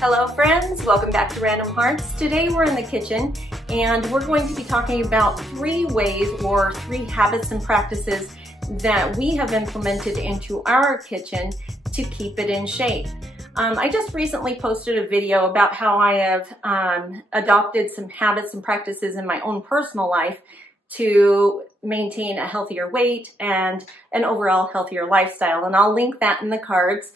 Hello friends, welcome back to Random Hearts. Today we're in the kitchen and we're going to be talking about 3 ways or 3 habits and practices that we have implemented into our kitchen to keep it in shape. I just recently posted a video about how I have adopted some habits and practices in my own personal life to maintain a healthier weight and an overall healthier lifestyle. And I'll link that in the cards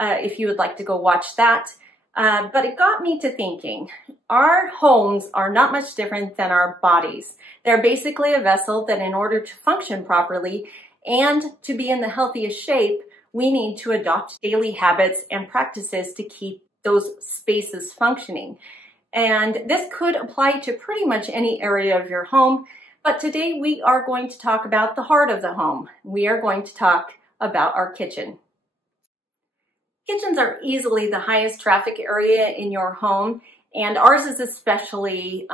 if you would like to go watch that. But it got me to thinking, our homes are not much different than our bodies. They're basically a vessel that in order to function properly and to be in the healthiest shape, we need to adopt daily habits and practices to keep those spaces functioning. And this could apply to pretty much any area of your home, but today we are going to talk about the heart of the home. We are going to talk about our kitchen. Kitchens are easily the highest traffic area in your home, and ours is especially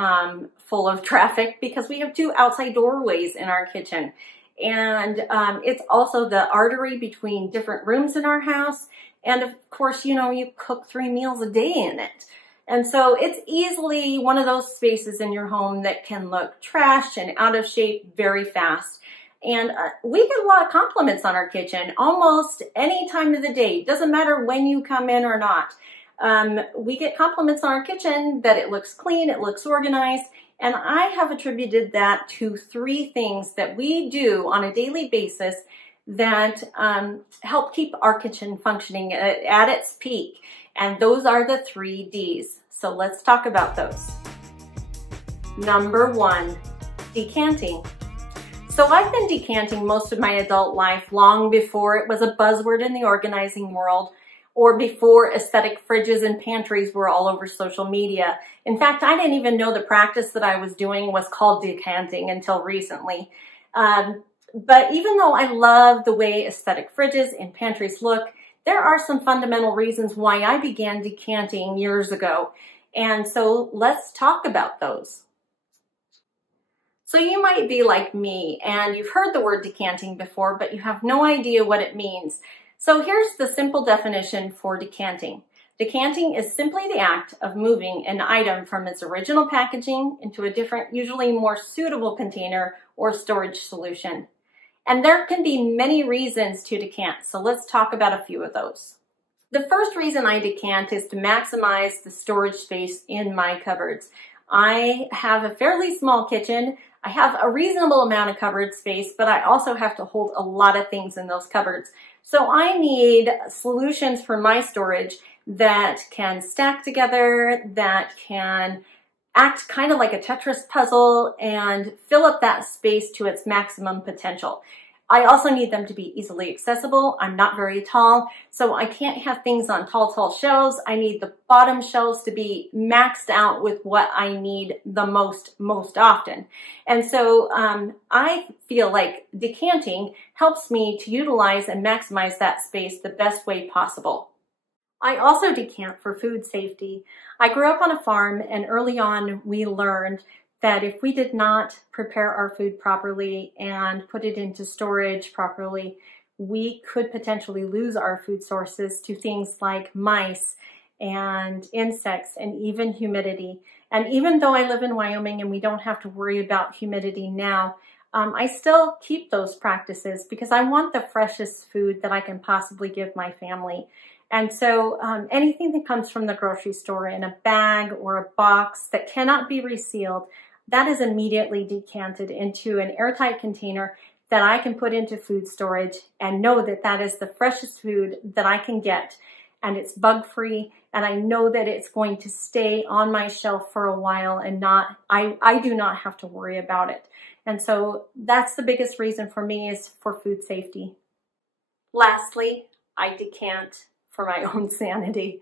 full of traffic because we have 2 outside doorways in our kitchen. And it's also the artery between different rooms in our house. And of course, you know, you cook 3 meals a day in it. And so it's easily one of those spaces in your home that can look trashed and out of shape very fast. And we get a lot of compliments on our kitchen almost any time of the day. Doesn't matter when you come in or not. We get compliments on our kitchen that it looks clean, it looks organized, and I have attributed that to 3 things that we do on a daily basis that help keep our kitchen functioning at its peak. And those are the 3 D's. So let's talk about those. Number 1, decanting. So I've been decanting most of my adult life long before it was a buzzword in the organizing world or before aesthetic fridges and pantries were all over social media. In fact, I didn't even know the practice that I was doing was called decanting until recently. But even though I love the way aesthetic fridges and pantries look, there are some fundamental reasons why I began decanting years ago. And so let's talk about those. So you might be like me and you've heard the word decanting before, but you have no idea what it means. So here's the simple definition for decanting. Decanting is simply the act of moving an item from its original packaging into a different, usually more suitable container or storage solution. And there can be many reasons to decant, so let's talk about a few of those. The first reason I decant is to maximize the storage space in my cupboards. I have a fairly small kitchen. I have a reasonable amount of cupboard space, but I also have to hold a lot of things in those cupboards. So I need solutions for my storage that can stack together, that can act kind of like a Tetris puzzle and fill up that space to its maximum potential. I also need them to be easily accessible. I'm not very tall, so I can't have things on tall shelves. I need the bottom shelves to be maxed out with what I need the most often. And so I feel like decanting helps me to utilize and maximize that space the best way possible. I also decant for food safety. I grew up on a farm, and early on we learned that if we did not prepare our food properly and put it into storage properly, we could potentially lose our food sources to things like mice and insects and even humidity. And even though I live in Wyoming and we don't have to worry about humidity now, I still keep those practices because I want the freshest food that I can possibly give my family. And so anything that comes from the grocery store in a bag or a box that cannot be resealed, that is immediately decanted into an airtight container that I can put into food storage and know that that is the freshest food that I can get, and it's bug-free, and I know that it's going to stay on my shelf for a while and I do not have to worry about it. And so that's the biggest reason for me, is for food safety. Lastly, I decant for my own sanity.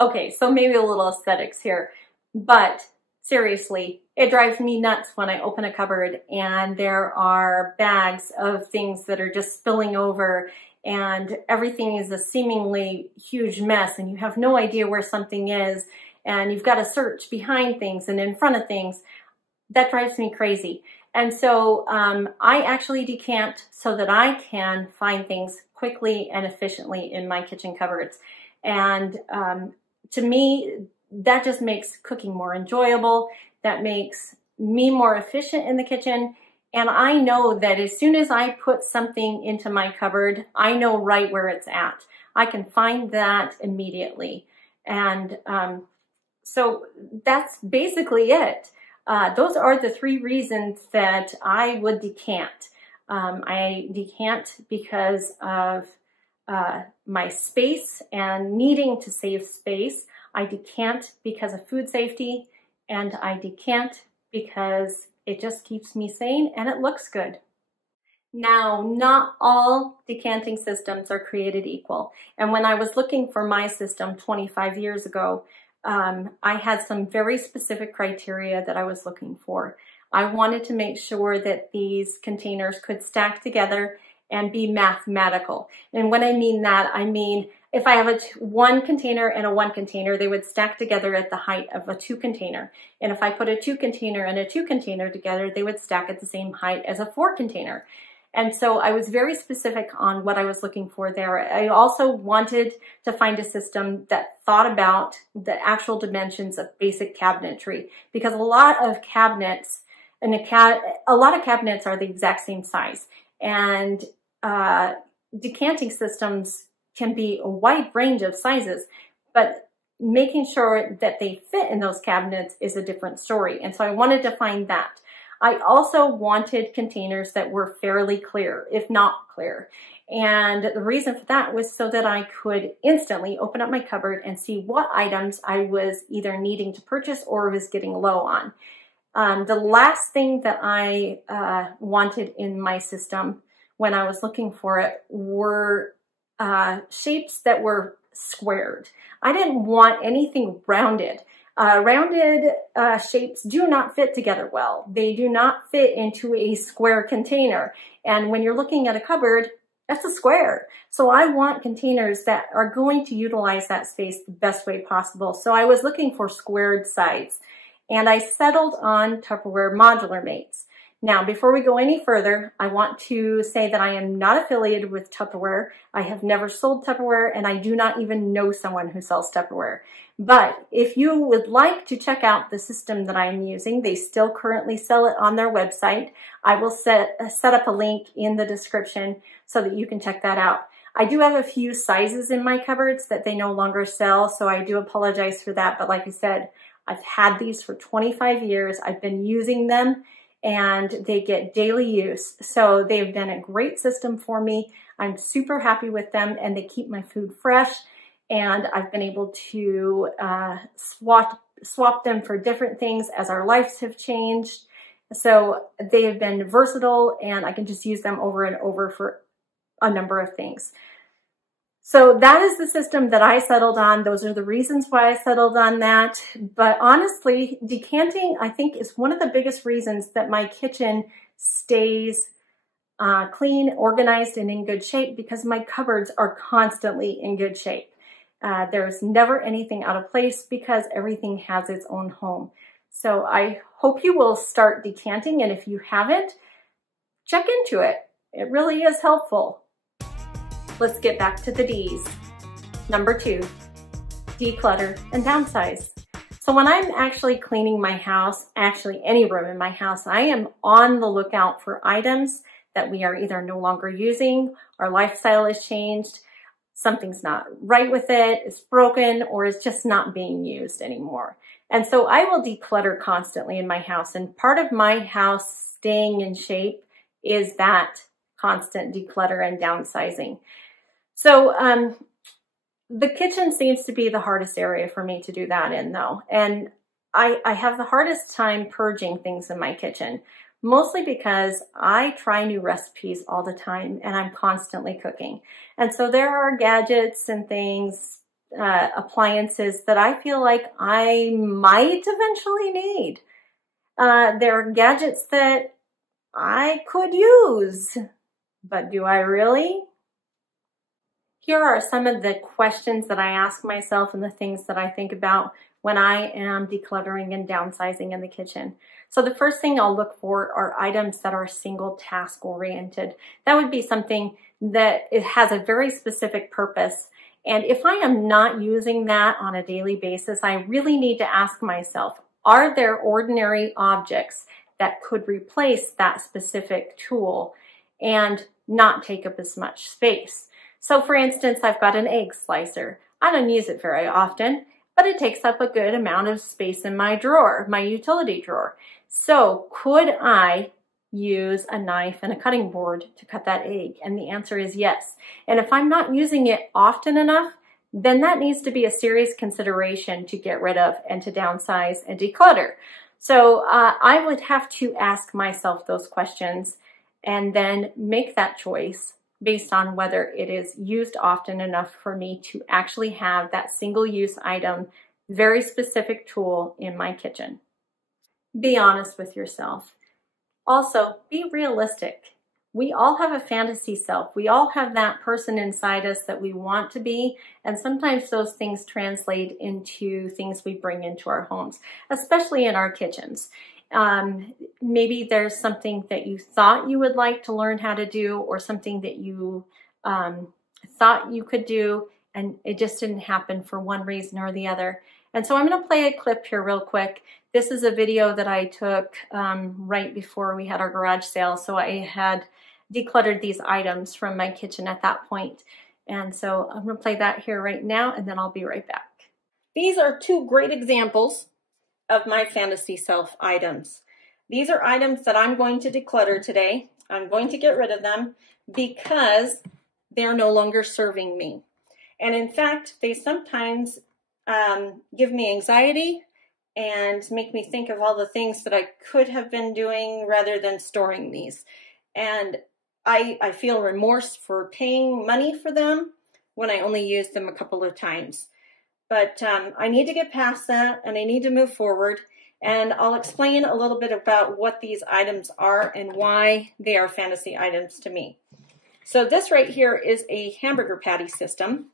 Okay, so maybe a little aesthetics here, but seriously, it drives me nuts when I open a cupboard and there are bags of things that are just spilling over and everything is a seemingly huge mess and you have no idea where something is and you've got to search behind things and in front of things. That drives me crazy. And so I actually decant so that I can find things quickly and efficiently in my kitchen cupboards. And to me, that just makes cooking more enjoyable. That makes me more efficient in the kitchen. And I know that as soon as I put something into my cupboard, I know right where it's at. I can find that immediately. And so that's basically it. Those are the 3 reasons that I would decant. I decant because of my space and needing to save space. I decant because of food safety, and I decant because it just keeps me sane and it looks good. Now, not all decanting systems are created equal. And when I was looking for my system 25 years ago, I had some very specific criteria that I was looking for. I wanted to make sure that these containers could stack together and be mathematical. And when I mean that, I mean if I have a 1 container and a 1 container, they would stack together at the height of a 2 container. And if I put a 2 container and a 2 container together, they would stack at the same height as a 4 container. And so I was very specific on what I was looking for there. I also wanted to find a system that thought about the actual dimensions of basic cabinetry, because a lot of cabinets and a lot of cabinets are the exact same size. And decanting systems can be a wide range of sizes, but making sure that they fit in those cabinets is a different story. And so I wanted to find that. I also wanted containers that were fairly clear, if not clear. And the reason for that was so that I could instantly open up my cupboard and see what items I was either needing to purchase or was getting low on. The last thing that I wanted in my system when I was looking for it were shapes that were squared. I didn't want anything rounded. Rounded shapes do not fit together well. They do not fit into a square container. And when you're looking at a cupboard, that's a square. So I want containers that are going to utilize that space the best way possible. So I was looking for squared sides. And I settled on Tupperware Modular Mates. Now, before we go any further, I want to say that I am not affiliated with Tupperware. I have never sold Tupperware, and I do not even know someone who sells Tupperware. But if you would like to check out the system that I'm using, they still currently sell it on their website. I will set up a link in the description so that you can check that out. I do have a few sizes in my cupboards that they no longer sell, so I do apologize for that. But like I said, I've had these for 25 years. I've been using them, and they get daily use. So they've been a great system for me. I'm super happy with them, and they keep my food fresh. And I've been able to swap them for different things as our lives have changed. So they have been versatile, and I can just use them over and over for a number of things. So that is the system that I settled on. Those are the reasons why I settled on that. But honestly, decanting, I think, is one of the biggest reasons that my kitchen stays clean, organized, and in good shape, because my cupboards are constantly in good shape. There's never anything out of place because everything has its own home. So I hope you will start decanting, and if you haven't, check into it. It really is helpful. Let's get back to the D's. Number 2, declutter and downsize. So when I'm actually cleaning my house, actually any room in my house, I am on the lookout for items that we are either no longer using, our lifestyle has changed, something's not right with it, it's broken, or it's just not being used anymore. And so I will declutter constantly in my house. And part of my house staying in shape is that constant declutter and downsizing. So the kitchen seems to be the hardest area for me to do that in, though. And I have the hardest time purging things in my kitchen, mostly because I try new recipes all the time and I'm constantly cooking. And so there are gadgets and things, appliances that I feel like I might eventually need. There are gadgets that I could use, but do I really? Here are some of the questions that I ask myself and the things that I think about when I am decluttering and downsizing in the kitchen. So the first thing I'll look for are items that are single task oriented. That would be something that it has a very specific purpose And if I am not using that on a daily basis, I really need to ask myself, are there ordinary objects that could replace that specific tool and not take up as much space? So for instance, I've got an egg slicer. I don't use it very often, but it takes up a good amount of space in my drawer, my utility drawer. So could I use a knife and a cutting board to cut that egg? And the answer is yes. And if I'm not using it often enough, then that needs to be a serious consideration to get rid of and to downsize and declutter. So I would have to ask myself those questions and then make that choice based on whether it is used often enough for me to actually have that single-use item, very specific tool in my kitchen. Be honest with yourself. Also, be realistic. We all have a fantasy self. We all have that person inside us that we want to be, and sometimes those things translate into things we bring into our homes, especially in our kitchens. Maybe there's something that you thought you would like to learn how to do, or something that you thought you could do, and it just didn't happen for one reason or the other. And so I'm going to play a clip here real quick. This is a video that I took right before we had our garage sale. So I had decluttered these items from my kitchen at that point. And so I'm going to play that here right now, and then I'll be right back. These are two great examples of my fantasy self items. These are items that I'm going to declutter today. I'm going to get rid of them because they're no longer serving me. And in fact, they sometimes give me anxiety and make me think of all the things that I could have been doing rather than storing these. And I feel remorse for paying money for them when I only use them a couple of times. But I need to get past that, and I need to move forward. And I'll explain a little bit about what these items are and why they are fantasy items to me. So this right here is a hamburger patty system.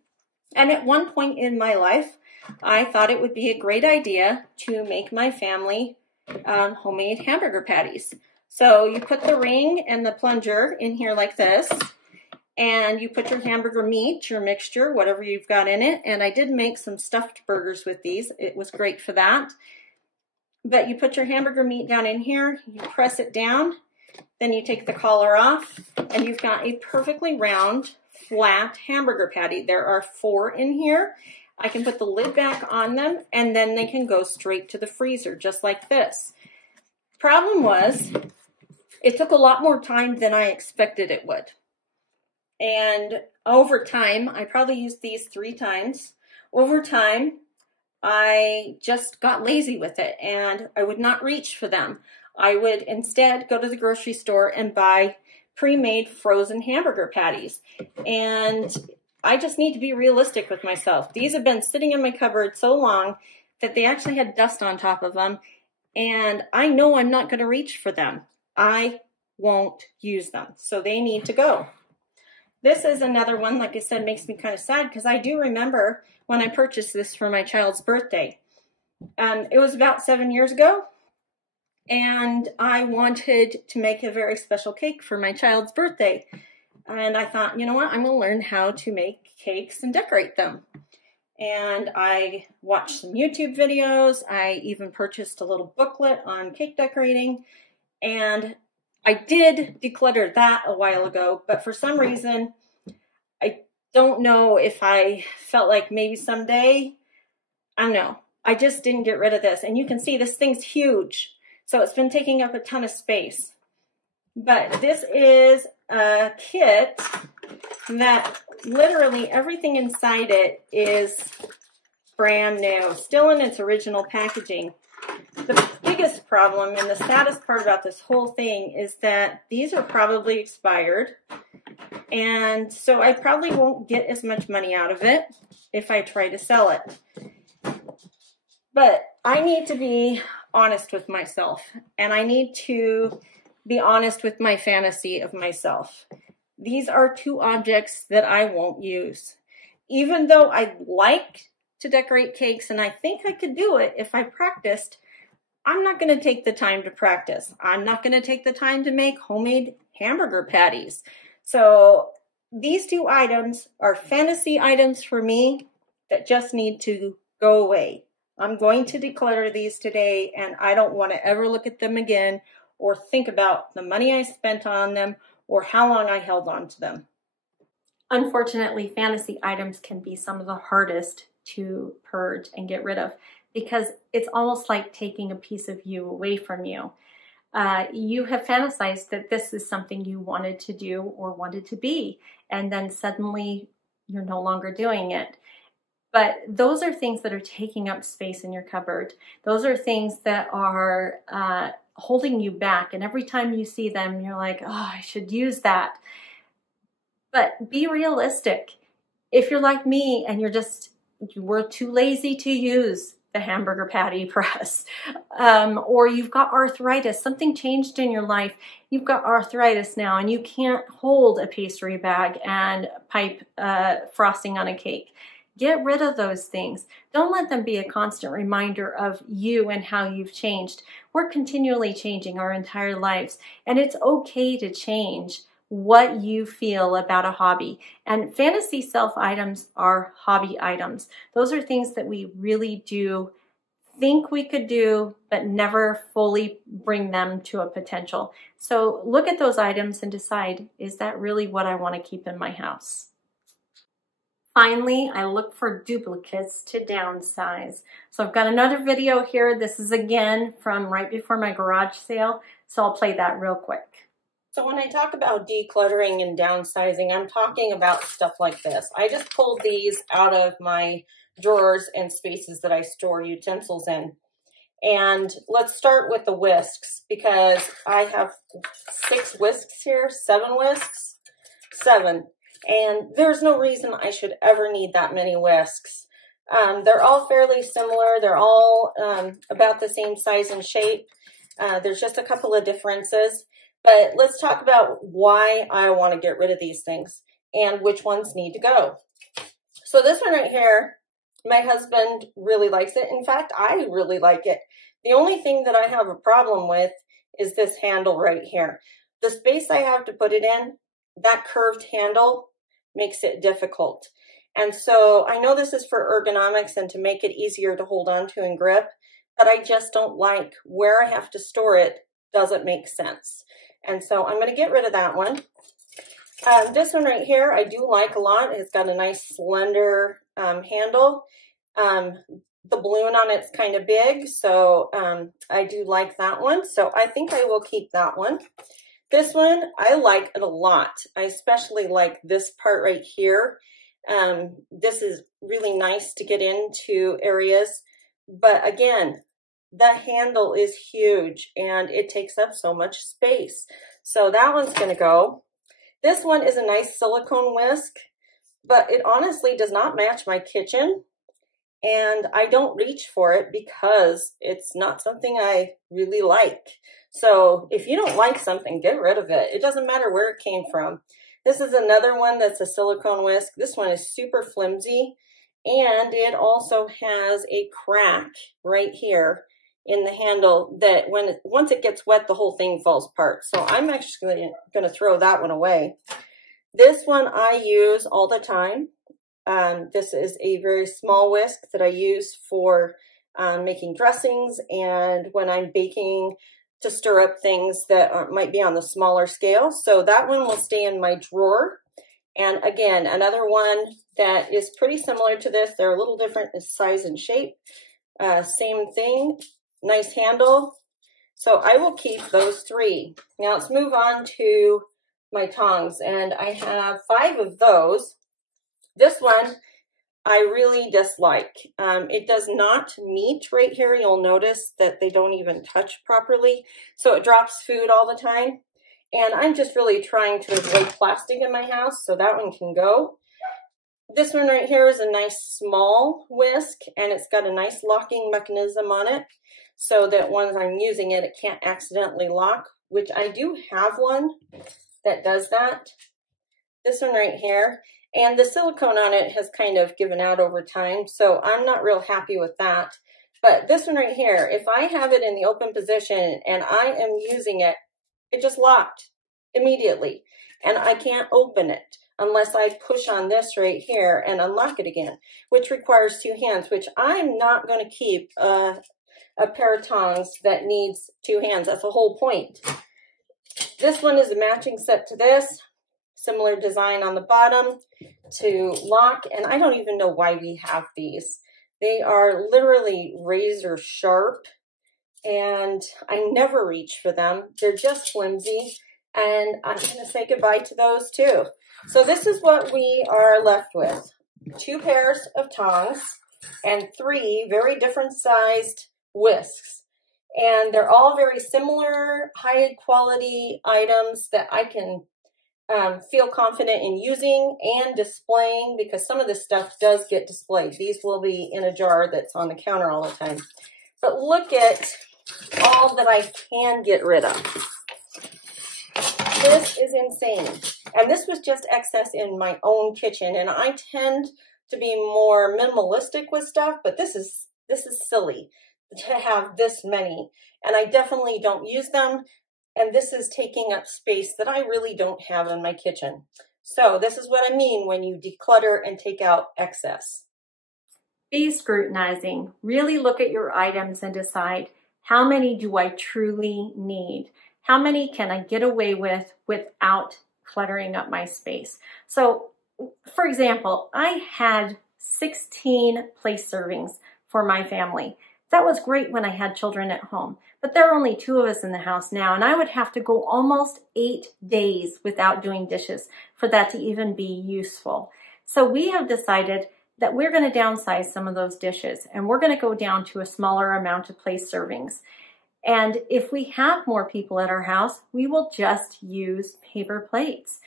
And at one point in my life, I thought it would be a great idea to make my family homemade hamburger patties. So you put the ring and the plunger in here like this, and you put your hamburger meat, your mixture, whatever you've got in it. And I did make some stuffed burgers with these. It was great for that. But you put your hamburger meat down in here, you press it down, then you take the collar off, and you've got a perfectly round, flat hamburger patty. There are 4 in here. I can put the lid back on them, and then they can go straight to the freezer, just like this. Problem was, it took a lot more time than I expected it would. And over time, I probably used these 3 times. Over time, I just got lazy with it, and I would not reach for them. I would instead go to the grocery store and buy pre-made frozen hamburger patties. And I just need to be realistic with myself. These have been sitting in my cupboard so long that they actually had dust on top of them, and I know I'm not going to reach for them. I won't use them, so they need to go. This is another one, like I said, makes me kind of sad because I do remember when I purchased this for my child's birthday. It was about 7 years ago, and I wanted to make a very special cake for my child's birthday. And I thought, you know what, I'm going to learn how to make cakes and decorate them. And I watched some YouTube videos. I even purchased a little booklet on cake decorating. And I did declutter that a while ago, but for some reason, I don't know if I felt like maybe someday, I don't know. I just didn't get rid of this. And you can see this thing's huge. So it's been taking up a ton of space. But this is a kit that literally everything inside it is brand new, still in its original packaging. The biggest problem and the saddest part about this whole thing is that these are probably expired, and so I probably won't get as much money out of it if I try to sell it. But I need to be honest with myself, and I need to be honest with my fantasy of myself. These are 2 objects that I won't use. Even though I'd like to decorate cakes and I think I could do it if I practiced, I'm not going to take the time to practice. I'm not going to take the time to make homemade hamburger patties. So these two items are fantasy items for me that just need to go away. I'm going to declutter these today, and I don't want to ever look at them again or think about the money I spent on them or how long I held on to them. Unfortunately, fantasy items can be some of the hardest to purge and get rid of because it's almost like taking a piece of you away from you. You have fantasized that this is something you wanted to do or wanted to be, and then suddenly you're no longer doing it. But those are things that are taking up space in your cupboard. Those are things that are holding you back, and every time you see them, you're like, oh, I should use that. But be realistic. If you're like me and you were too lazy to use the hamburger patty press, or you've got arthritis, something changed in your life, you've got arthritis now and you can't hold a pastry bag and pipe frosting on a cake. Get rid of those things. Don't let them be a constant reminder of you and how you've changed. We're continually changing our entire lives, and it's okay to change what you feel about a hobby. And fantasy self items are hobby items. Those are things that we really do think we could do, but never fully bring them to a potential. So look at those items and decide, is that really what I want to keep in my house? Finally, I look for duplicates to downsize. So I've got another video here. This is again from right before my garage sale. So I'll play that real quick. So when I talk about decluttering and downsizing, I'm talking about stuff like this. I just pulled these out of my drawers and spaces that I store utensils in. And let's start with the whisks, because I have 6 whisks here, 7 whisks, 7. And there's no reason I should ever need that many whisks. They're all fairly similar. They're all about the same size and shape. There's just a couple of differences. But let's talk about why I want to get rid of these things and which ones need to go. So this one right here, my husband really likes it. In fact, I really like it. The only thing that I have a problem with is this handle right here. The space I have to put it in, that curved handle makes it difficult. And so I know this is for ergonomics and to make it easier to hold on to and grip, but I just don't like where I have to store it. Doesn't make sense. And so I'm going to get rid of that one. This one right here, I do like a lot. It's got a nice slender handle. The balloon on it's kind of big, so I do like that one. So I think I will keep that one. This one, I like it a lot. I especially like this part right here. This is really nice to get into areas. But again, the handle is huge and it takes up so much space. So that one's going to go. This one is a nice silicone whisk, but it honestly does not match my kitchen. And I don't reach for it because it's not something I really like. So if you don't like something, get rid of it. It doesn't matter where it came from. This is another one that's a silicone whisk. This one is super flimsy, and it also has a crack right here in the handle that once it gets wet, the whole thing falls apart. So I'm actually going to throw that one away. This one I use all the time. This is a very small whisk that I use for making dressings and when I'm baking to stir up things that might be on the smaller scale. So that one will stay in my drawer. And again, another one that is pretty similar to this. They're a little different in size and shape. Same thing, nice handle. So I will keep those 3. Now let's move on to my tongs. And I have 5 of those. This one I really dislike. It does not meet right here. You'll notice that they don't even touch properly. So it drops food all the time. And I'm just really trying to avoid plastic in my house, so that one can go. This one right here is a nice small whisk, and it's got a nice locking mechanism on it so that once I'm using it, it can't accidentally lock, which I do have one that does that. This one right here. And the silicone on it has kind of given out over time, so I'm not real happy with that. But this one right here, if I have it in the open position and I am using it, it just locked immediately, and I can't open it. unless I push on this right here and unlock it again, which requires 2 hands, which I'm not going to keep a pair of tongs that needs 2 hands. That's the whole point. This one is a matching set to this, similar design on the bottom to lock, and I don't even know why we have these. They are literally razor sharp, and I never reach for them. They're just flimsy, and I'm going to say goodbye to those too. So this is what we are left with. 2 pairs of tongs and 3 very different sized whisks. And they're all very similar, high quality items that I can feel confident in using and displaying, because some of this stuff does get displayed. These will be in a jar that's on the counter all the time. But look at all that I can get rid of. This is insane. And this was just excess in my own kitchen, and I tend to be more minimalistic with stuff, but this is silly to have this many, and I definitely don't use them. And this is taking up space that I really don't have in my kitchen. So this is what I mean when you declutter and take out excess. Be scrutinizing. Really look at your items and decide, how many do I truly need? How many can I get away with without cluttering up my space? So, for example, I had 16 place servings for my family. That was great when I had children at home, but there are only 2 of us in the house now, and I would have to go almost 8 days without doing dishes for that to even be useful. So we have decided that we're going to downsize some of those dishes, and we're going to go down to a smaller amount of place servings. And if we have more people at our house, we will just use paper plates.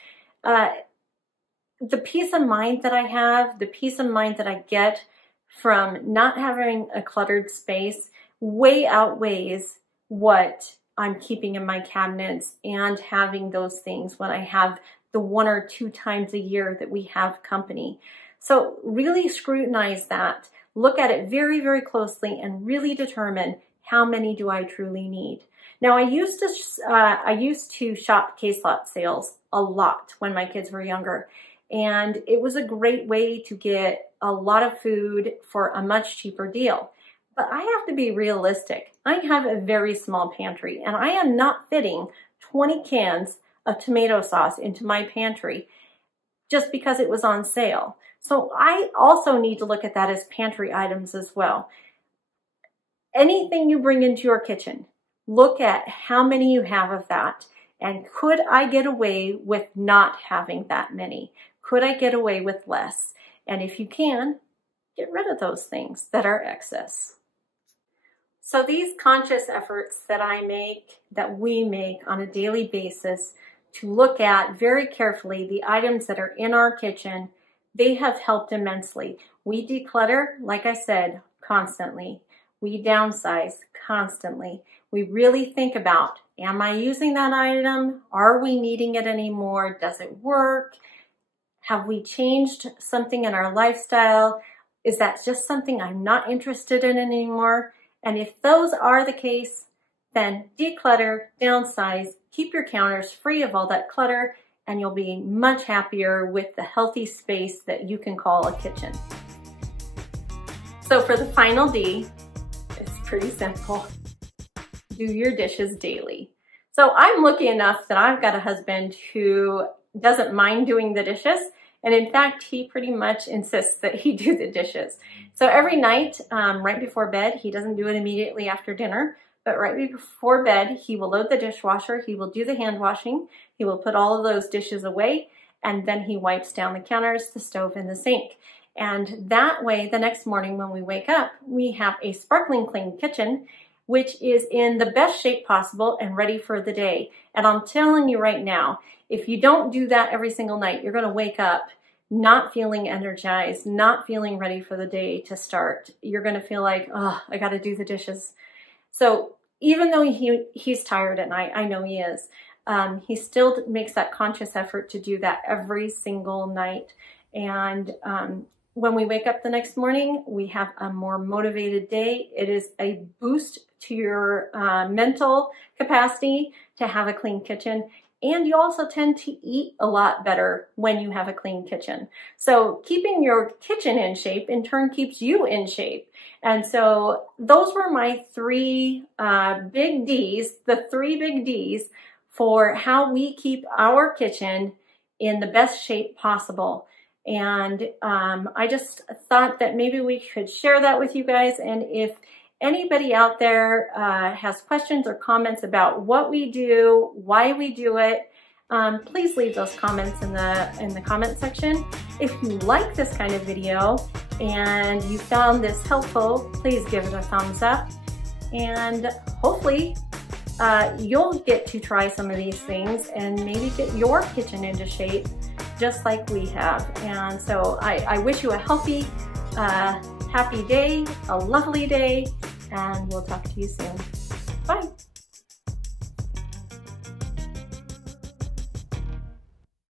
The peace of mind that I have, the peace of mind that I get from not having a cluttered space way outweighs what I'm keeping in my cabinets and having those things when I have the 1 or 2 times a year that we have company. So really scrutinize that. Look at it very, very closely and really determine, how many do I truly need? Now, I used to shop case lot sales a lot when my kids were younger, and it was a great way to get a lot of food for a much cheaper deal. But I have to be realistic. I have a very small pantry, and I am not fitting 20 cans of tomato sauce into my pantry just because it was on sale. So I also need to look at that as pantry items as well. Anything you bring into your kitchen, look at how many you have of that, and could I get away with not having that many? Could I get away with less? And if you can, get rid of those things that are excess. So these conscious efforts that I make, that we make on a daily basis to look at very carefully the items that are in our kitchen, they have helped immensely. We declutter, like I said, constantly. We downsize constantly. We really think about, am I using that item? Are we needing it anymore? Does it work? Have we changed something in our lifestyle? Is that just something I'm not interested in anymore? And if those are the case, then declutter, downsize, keep your counters free of all that clutter, and you'll be much happier with the healthy space that you can call a kitchen. So for the final D, it's pretty simple. Do your dishes daily. So I'm lucky enough that I've got a husband who doesn't mind doing the dishes. And in fact, he pretty much insists that he do the dishes. So every night, right before bed, he doesn't do it immediately after dinner, but right before bed, he will load the dishwasher, he will do the hand washing, he will put all of those dishes away, and then he wipes down the counters, the stove, and the sink. And that way, the next morning when we wake up, we have a sparkling clean kitchen, which is in the best shape possible and ready for the day. And I'm telling you right now, if you don't do that every single night, you're going to wake up not feeling energized, not feeling ready for the day to start. You're going to feel like, oh, I got to do the dishes. So even though he's tired at night, I know he is, he still makes that conscious effort to do that every single night. And when we wake up the next morning, we have a more motivated day. It is a boost to your mental capacity to have a clean kitchen. and you also tend to eat a lot better when you have a clean kitchen. So keeping your kitchen in shape in turn keeps you in shape. And so those were my three big D's, the three big D's for how we keep our kitchen in the best shape possible. And I just thought that maybe we could share that with you guys. And if anybody out there has questions or comments about what we do, why we do it, please leave those comments in the comment section. If you like this kind of video and you found this helpful, please give it a thumbs up. And hopefully you'll get to try some of these things and maybe get your kitchen into shape just like we have. And so I wish you a healthy, happy day, a lovely day, and we'll talk to you soon.